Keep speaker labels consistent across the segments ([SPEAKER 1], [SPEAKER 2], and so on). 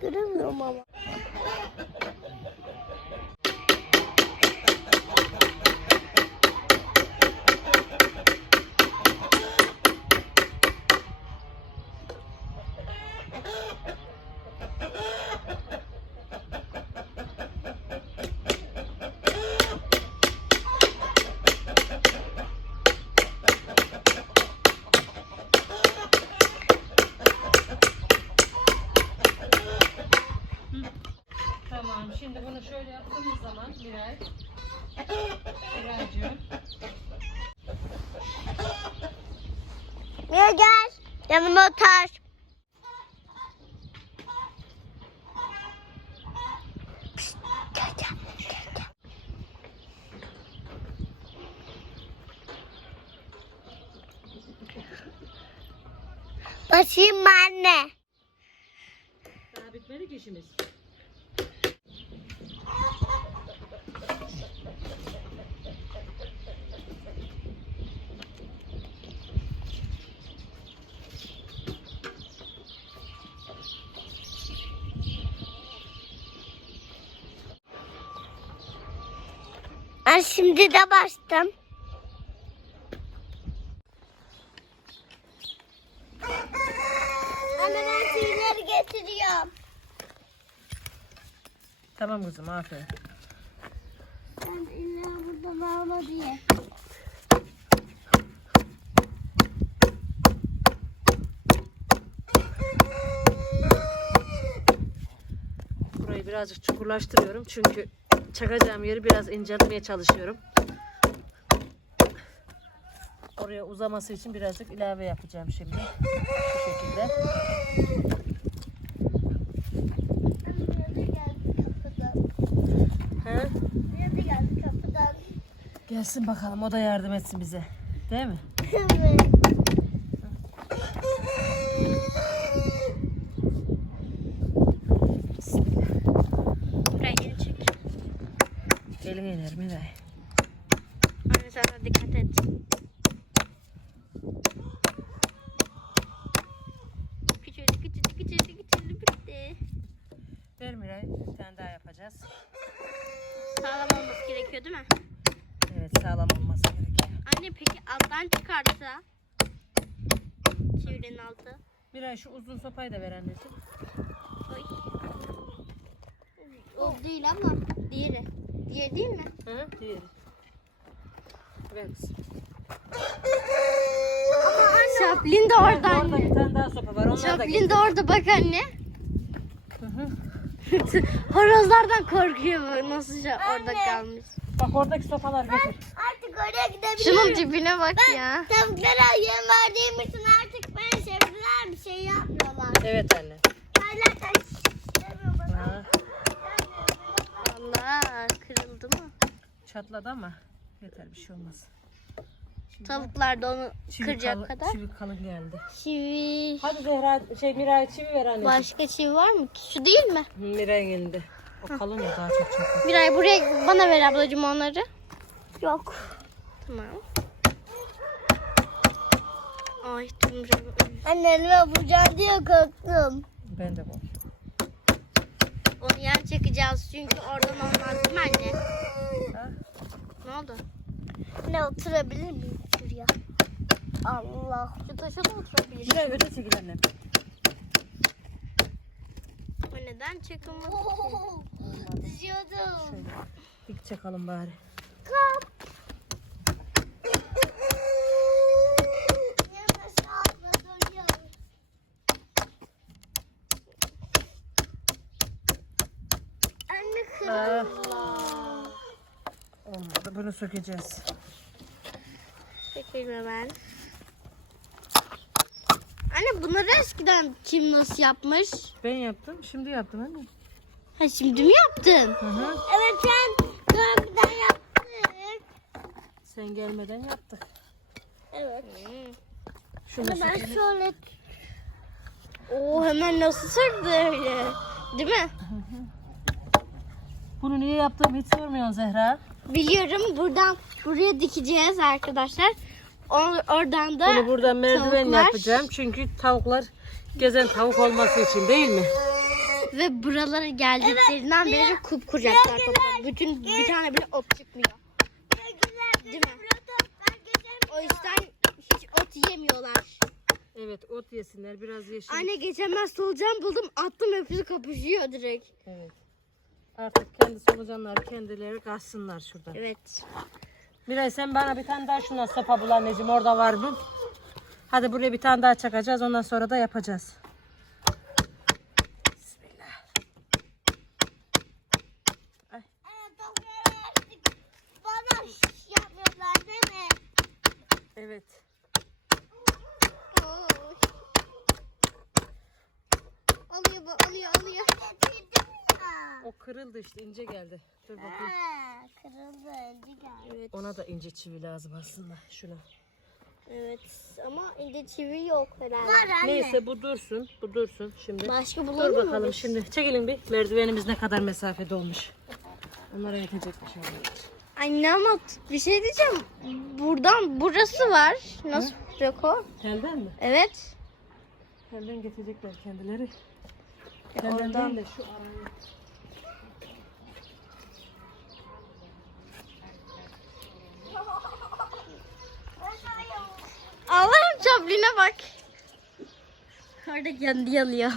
[SPEAKER 1] Kıramıyorum ama.
[SPEAKER 2] Tamam. Şimdi bunu şöyle yaptığımız zaman Miray. Miraycığım.
[SPEAKER 1] Mira gel. Yanıma otur. Başım anne.
[SPEAKER 2] Daha bitmedi ki işimiz.
[SPEAKER 1] Ben şimdi de bastım. Anne ben şeyleri getiriyorum.
[SPEAKER 2] Tamam kızım aferin.
[SPEAKER 1] Ben illa buradan alma diye.
[SPEAKER 2] Burayı birazcık çukurlaştırıyorum çünkü çakacağım yeri biraz inceltmeye çalışıyorum. Oraya uzaması için birazcık ilave yapacağım şimdi. Şu şekilde. He? Gelsin bakalım o da yardım etsin bize. Değil mi?
[SPEAKER 1] Evet. Buraya geri çek.
[SPEAKER 2] Eline iner Miray.
[SPEAKER 1] Anne sana dikkat et. Küçüldü küçüldü küçüldü küçüldü bitti.
[SPEAKER 2] Ver Miray. Bir tane daha yapacağız.
[SPEAKER 1] Sağlam olması gerekiyor değil mi?
[SPEAKER 2] Evet sağlam olması gerekiyor.
[SPEAKER 1] Anne peki alttan çıkarsa? Çivrenin altı.
[SPEAKER 2] Miray şu uzun sopayı da ver anneciğim.
[SPEAKER 1] Oy. O değil ama diğeri. Diğeri değil mi?
[SPEAKER 2] Hı. Diğeri. Ver kızım.
[SPEAKER 1] Chaplin de orada
[SPEAKER 2] Orada bir tane daha sopa var. Onlar da
[SPEAKER 1] Chaplin de orada bak anne.
[SPEAKER 2] Hı hı.
[SPEAKER 1] Horozlardan korkuyor bu. Nasıl şey orada kalmış.
[SPEAKER 2] Bak oradaki sopalar getir.
[SPEAKER 1] Artık oraya gidebiliyorum. Şunun tipine bak ya. Tavuklara yem verdiğim için artık beni sevdiler bir şey yapmıyorlar.
[SPEAKER 2] Evet anne.
[SPEAKER 1] Hala istemiyor Allah kırıldı mı?
[SPEAKER 2] çatladı ama yeter bir şey olmaz.
[SPEAKER 1] Tavuklar da onu
[SPEAKER 2] Çivi
[SPEAKER 1] kıracak
[SPEAKER 2] kalın,
[SPEAKER 1] kadar.
[SPEAKER 2] Çivi kalın geldi.
[SPEAKER 1] Çivi.
[SPEAKER 2] Hadi Zehra şey Miray çivi ver anneciğim.
[SPEAKER 1] Başka çivi var mı? Şu değil mi?
[SPEAKER 2] Hı, Miray'ın elinde. O kalın ya daha çok çatladı.
[SPEAKER 1] Miray buraya bana ver ablacığım onları. Yok. Tamam. Ay Tümrem. Anneme vuracağım diye korktum.
[SPEAKER 2] Ben de bu.
[SPEAKER 1] Onu yan çekeceğiz çünkü oradan olmaz değil mi anne?
[SPEAKER 2] Ha?
[SPEAKER 1] Ne oldu? Ne oturabilir miyim şuraya? Allah. Şu taşa da oturabilir.
[SPEAKER 2] Miray öte çekil annem.
[SPEAKER 1] O neden çekilmez? Düşüyordum.
[SPEAKER 2] Şöyle dik çakalım bari.
[SPEAKER 1] Kap. Anne
[SPEAKER 2] Aa. Bunu sökeceğiz.
[SPEAKER 1] Çekilme ben. Anne bunları eskiden kim nasıl yapmış?
[SPEAKER 2] Ben yaptım şimdi yaptım anne.
[SPEAKER 1] Ha şimdi mi yaptın?
[SPEAKER 2] Hı hı.
[SPEAKER 1] Evet sen görmeden yaptık.
[SPEAKER 2] Sen gelmeden yaptık.
[SPEAKER 1] Evet.
[SPEAKER 2] Şunu
[SPEAKER 1] Ben
[SPEAKER 2] sökelim.
[SPEAKER 1] şöyle... Oo hemen nasıl söktü öyle? Değil mi?
[SPEAKER 2] Bunu niye yaptığımı hiç sormuyorsun Zehra.
[SPEAKER 1] Biliyorum buradan buraya dikeceğiz arkadaşlar. O- oradan da
[SPEAKER 2] Bunu buradan merdiven
[SPEAKER 1] tavuklar-
[SPEAKER 2] yapacağım. Çünkü tavuklar gezen tavuk olması için değil mi?
[SPEAKER 3] Ve buralara geldiklerinden beri kup kuracaklar toplam. Bütün bir tane bile ot çıkmıyor. Değil mi? O yüzden hiç ot yemiyorlar.
[SPEAKER 2] Evet ot yesinler biraz yeşil.
[SPEAKER 3] Anne geçen ben solucan buldum attım hepsi kapışıyor direkt.
[SPEAKER 2] Evet. Artık kendi solucanları kendileri kaçsınlar şuradan.
[SPEAKER 3] Evet.
[SPEAKER 2] Miray sen bana bir tane daha şuna sopa bul anneciğim orada var mı? Hadi buraya bir tane daha çakacağız ondan sonra da yapacağız. Bismillah. Ay.
[SPEAKER 1] Bana şiş yapıyorlar değil mi?
[SPEAKER 2] Evet.
[SPEAKER 3] Alıyor bu alıyor alıyor.
[SPEAKER 1] Getirdim ya.
[SPEAKER 2] O kırıldı işte ince geldi. Dur bakayım.
[SPEAKER 1] Ha, kırıldı. önce geldi.
[SPEAKER 3] Evet.
[SPEAKER 2] Ona da ince çivi lazım aslında şuna.
[SPEAKER 3] Evet ama ince çivi yok herhalde.
[SPEAKER 1] Var anne.
[SPEAKER 2] Neyse bu dursun. Bu dursun şimdi.
[SPEAKER 3] Başka
[SPEAKER 2] Dur
[SPEAKER 3] bulalım mı?
[SPEAKER 2] bakalım şimdi. Çekilin bir. Merdivenimiz ne kadar mesafede olmuş. Onlara yetecek bir şey.
[SPEAKER 3] Anne ama bir şey diyeceğim. Buradan burası var. Nasıl olacak o?
[SPEAKER 2] Telden mi?
[SPEAKER 3] Evet.
[SPEAKER 2] Telden getirecekler kendileri.
[SPEAKER 3] Ya
[SPEAKER 2] Telden
[SPEAKER 3] oradan.
[SPEAKER 2] değil de şu arayı.
[SPEAKER 3] Çapline bak. Orada kendi yanıyor.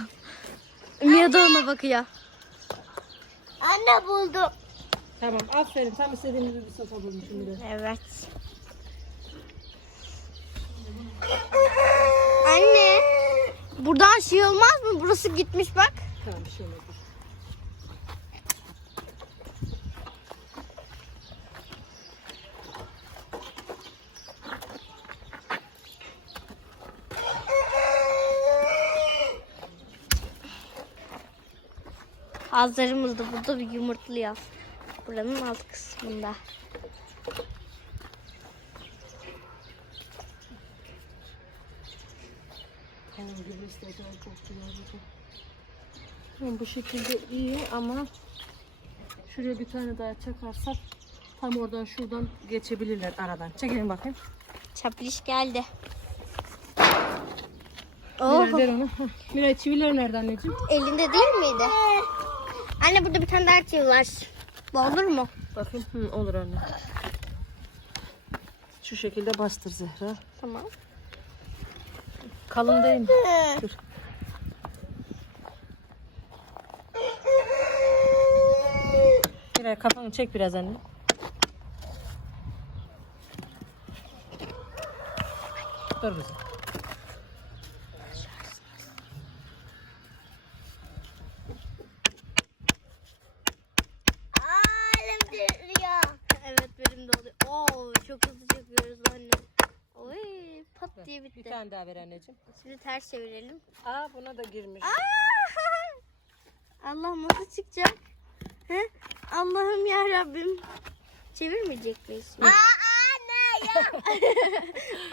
[SPEAKER 3] Mia da ona bakıyor.
[SPEAKER 1] Anne buldum.
[SPEAKER 2] Tamam aferin. Tam istediğim gibi bir sopa buldum şimdi.
[SPEAKER 3] Evet. Anne. Buradan şey olmaz mı? Burası gitmiş bak.
[SPEAKER 2] Tamam bir şey olmadı.
[SPEAKER 3] Hazlarımız da burada yumurtluyor. Buranın alt kısmında.
[SPEAKER 2] Bu şekilde iyi ama şuraya bir tane daha çakarsak tam oradan şuradan geçebilirler aradan. Çekelim bakayım.
[SPEAKER 3] Çapliş geldi.
[SPEAKER 2] Oh.
[SPEAKER 3] Oh,
[SPEAKER 2] Ver onu. Miray çivileri nerede anneciğim?
[SPEAKER 3] elinde değil miydi? Anne burada bir tane daha çivi var. Bu olur mu?
[SPEAKER 2] Bakayım. Hı, olur anne. Şu şekilde bastır Zehra.
[SPEAKER 3] Tamam.
[SPEAKER 2] Kalın değil mi? Dur. Miray kafanı çek biraz anne. Dur kızım.
[SPEAKER 3] Pat diye
[SPEAKER 2] Bir
[SPEAKER 3] bitti.
[SPEAKER 2] tane daha ver anneciğim.
[SPEAKER 3] Şimdi ters çevirelim.
[SPEAKER 2] Aa buna da girmiş.
[SPEAKER 3] Allah nasıl çıkacak? He? Allah'ım ya Rabbim. Çevirmeyecek miyiz?
[SPEAKER 1] Aa, anne ya.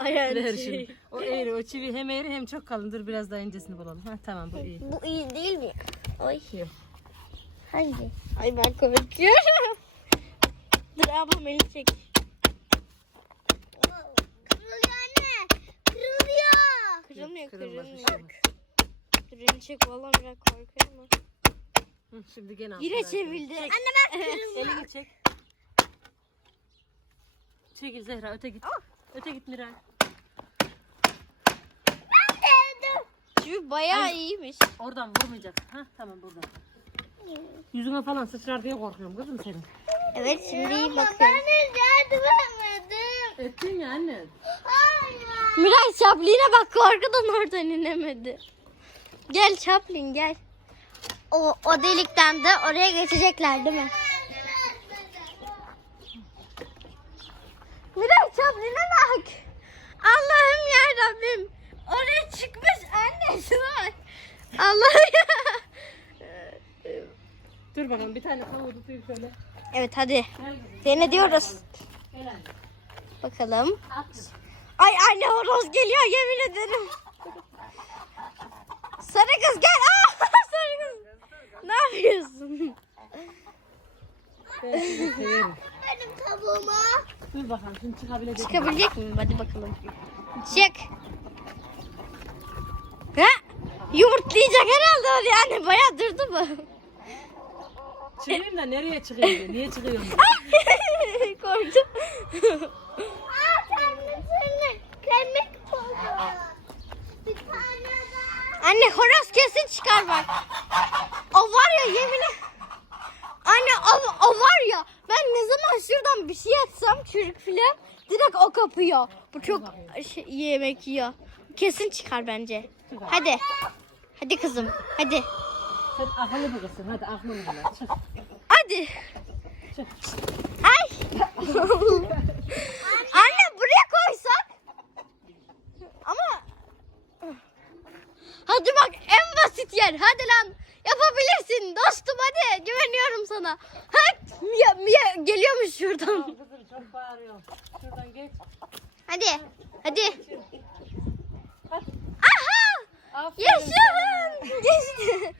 [SPEAKER 3] Ayağını
[SPEAKER 2] Ver
[SPEAKER 3] çevir.
[SPEAKER 2] şimdi. O eğri, o çivi hem eğri hem çok kalın. Dur biraz daha incesini bulalım. Ha tamam bu iyi.
[SPEAKER 3] Bu iyi değil mi? Oy.
[SPEAKER 2] Yok.
[SPEAKER 3] Hangi? Ay ben korkuyorum. Dur ablam elini çek. Kırılmıyor
[SPEAKER 2] Kırılmaz bir
[SPEAKER 3] kırılmıyor.
[SPEAKER 2] olmaz.
[SPEAKER 3] Dur elini çek vallahi biraz korkuyorum. ama.
[SPEAKER 2] Hı, Şimdi gene
[SPEAKER 3] Yine
[SPEAKER 2] altına
[SPEAKER 3] çevirdi.
[SPEAKER 1] Anne ben kırılıyor.
[SPEAKER 2] Elini çek. Çekil Zehra öte git. Öte git Miray.
[SPEAKER 1] Sevdim.
[SPEAKER 3] Çivi bayağı iyiymiş.
[SPEAKER 2] Oradan vurmayacaksın. Ha tamam buradan. Yüzüne falan sıçrar diye korkuyorum kızım senin.
[SPEAKER 3] Evet şimdi iyi
[SPEAKER 1] Ama
[SPEAKER 3] bakıyorum.
[SPEAKER 1] ben hiç yardım etmedim.
[SPEAKER 2] Ettin ya anne.
[SPEAKER 1] Hayır.
[SPEAKER 3] Miray Chaplin'e bak korkudan oradan inemedi. Gel Chaplin gel. O, o delikten de oraya geçecekler değil mi? Miray Chaplin'e bak. Allah'ım ya Rabbim. Oraya çıkmış anne şuna bak. Allah'ım ya.
[SPEAKER 2] Dur bakalım bir tane kanalı tutayım şöyle.
[SPEAKER 3] Evet hadi.
[SPEAKER 2] Gel anne.
[SPEAKER 3] Bakalım. Ay anne horoz geliyor yemin ederim. Sarı kız gel. Aa, sarı kız. Ne yapıyorsun?
[SPEAKER 2] Ben sizi severim.
[SPEAKER 1] Benim kabuğuma.
[SPEAKER 2] Dur bakalım şimdi çıkabilecek mi?
[SPEAKER 3] Çıkabilecek miyim? Hadi bakalım. Çık. Ha? Yumurtlayacak herhalde o yani bayağı durdu bu.
[SPEAKER 2] Çıkayım da nereye çıkayım? Niye çıkıyorum?
[SPEAKER 3] Korktum.
[SPEAKER 1] Kemik buldu. Bir tane daha.
[SPEAKER 3] Anne horoz kesin çıkar bak. O var ya yemin Anne o, o var ya ben ne zaman şuradan bir şey atsam çürük filan direkt o kapıyor. Bu çok şey, yemek yiyor. Kesin çıkar bence. Hadi. Hadi kızım. Hadi.
[SPEAKER 2] Sen akıllı bir kızsın. Hadi aklını bul. Çık.
[SPEAKER 3] Hadi.
[SPEAKER 2] Çık.
[SPEAKER 3] Ay. Anne buraya koysak. Ama Hadi bak en basit yer. Hadi lan. Yapabilirsin dostum hadi. Güveniyorum sana. Hadi. Mia, Mia geliyormuş şuradan.
[SPEAKER 2] Kızım çok bağırıyor. Şuradan geç.
[SPEAKER 3] Hadi. Hadi.
[SPEAKER 2] Hadi.
[SPEAKER 3] Aha!
[SPEAKER 2] Aferin.
[SPEAKER 3] Yaşasın. Geçti.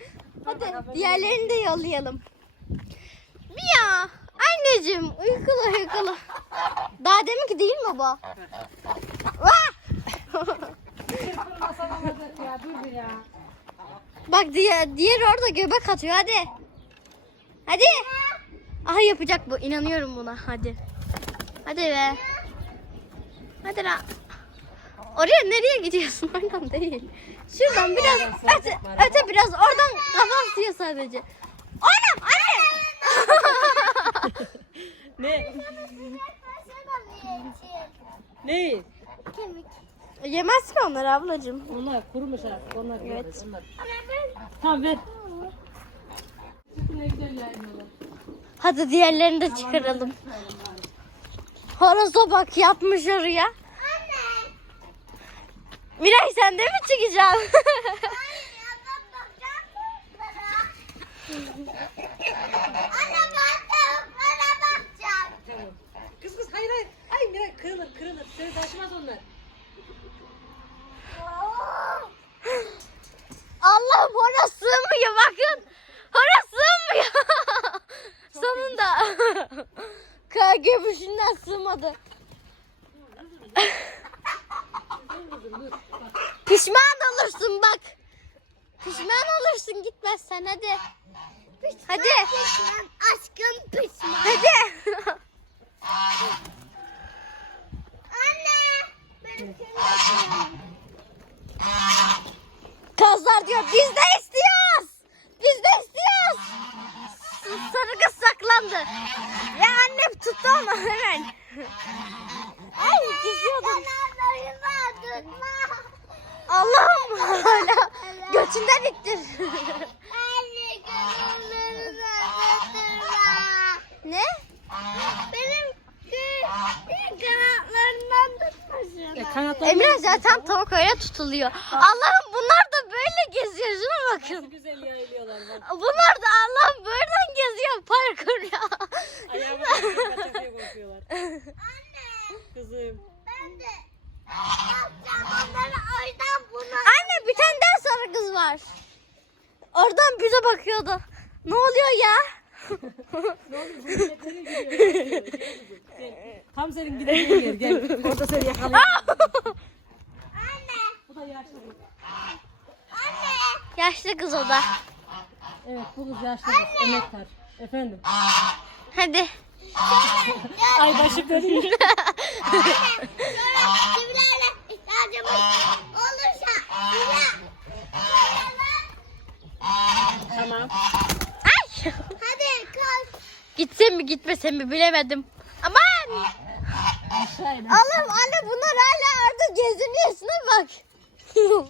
[SPEAKER 3] Hadi diğerlerini de yollayalım. Mia. Anneciğim uykula uykula. Daha deminki değil mi bu? Vah!
[SPEAKER 2] Kırmasa olacak ya. Dur bir ya.
[SPEAKER 3] Bak diğer, diğer orada göbek atıyor hadi. Hadi. Aha yapacak bu inanıyorum buna hadi. Hadi be. Hadi lan. Oraya nereye gidiyorsun? Oradan değil. Şuradan biraz öte, öte biraz oradan kafan tutuyor sadece. Anam anne.
[SPEAKER 2] Ne? Ne?
[SPEAKER 1] Kemik.
[SPEAKER 3] Yemezsin onları ablacığım.
[SPEAKER 2] Onlar kurumuş artık. Onlar
[SPEAKER 3] Evet.
[SPEAKER 2] evet. Onlar.
[SPEAKER 1] Ama ben
[SPEAKER 2] Tamam ver.
[SPEAKER 3] Hadi diğerlerini de çıkaralım. Horoza bak yapmış oraya.
[SPEAKER 1] anne.
[SPEAKER 3] Miray sen de mi çıkacaksın?
[SPEAKER 1] Hayır ya ben bakacağım tavuklara. Anne ben tavuklara bakacağım.
[SPEAKER 2] Tamam. Kız kız hayır hayır. Ay Miray kırılır kırılır. Seni taşımaz onlar.
[SPEAKER 1] Oo.
[SPEAKER 3] Allah'ım horoz sığmıyor bakın. Horoz sığmıyor. Sonunda. Kar göbüşünden sığmadı. Pişman olursun bak. Pişman olursun gitmezsen hadi. Hadi.
[SPEAKER 1] Pişman aşkım pişman.
[SPEAKER 3] Hadi.
[SPEAKER 1] Anne. Kemiğim.
[SPEAKER 3] Kazlar diyor biz de istiyoruz. Biz de istiyoruz. Sarı kız saklandı. Ya annem tuttu onu hemen. Ay düşüyordum.
[SPEAKER 1] Kanallarıma tutma.
[SPEAKER 3] Allah'ım hala götünden ittir. Ne?
[SPEAKER 1] Benim kanatlarından tutmasın.
[SPEAKER 2] E, kanatlar
[SPEAKER 3] Emre zaten tavuk öyle tutuluyor. Allah'ım bunlar da böyle geziyor. Şuna bakın.
[SPEAKER 2] güzel yayılıyorlar bak.
[SPEAKER 3] Bunlar da Allah'ım buradan geziyor parkur ya.
[SPEAKER 2] Bakıyorlar, tepeye korkuyorlar.
[SPEAKER 1] Anne
[SPEAKER 2] Kızım.
[SPEAKER 1] ben de bakacağım onları oradan buna.
[SPEAKER 3] Anne bir tane daha sarı kız var. Oradan bize bakıyordu. Ne oluyor ya?
[SPEAKER 2] Ne oluyor? Tam senin gideceğin yer gel. Orada seni yakalayayım.
[SPEAKER 1] Anne
[SPEAKER 2] Bu da yaşlı kız.
[SPEAKER 1] anne.
[SPEAKER 3] Yaşlı kız o da.
[SPEAKER 2] Evet bu kız yaşlı kız. Emektar. Efendim.
[SPEAKER 3] Hadi.
[SPEAKER 2] Ay başım dönüyor.
[SPEAKER 1] Sonra kimlerle ihtiyacımız olursa
[SPEAKER 2] tamam.
[SPEAKER 3] Ay.
[SPEAKER 1] Hadi kalk.
[SPEAKER 3] Gitsem mi gitmesem mi bilemedim. Aman.
[SPEAKER 2] Aşağı in.
[SPEAKER 3] Allah'ım anne bunlar hala orada geziniyor. Şuna bak.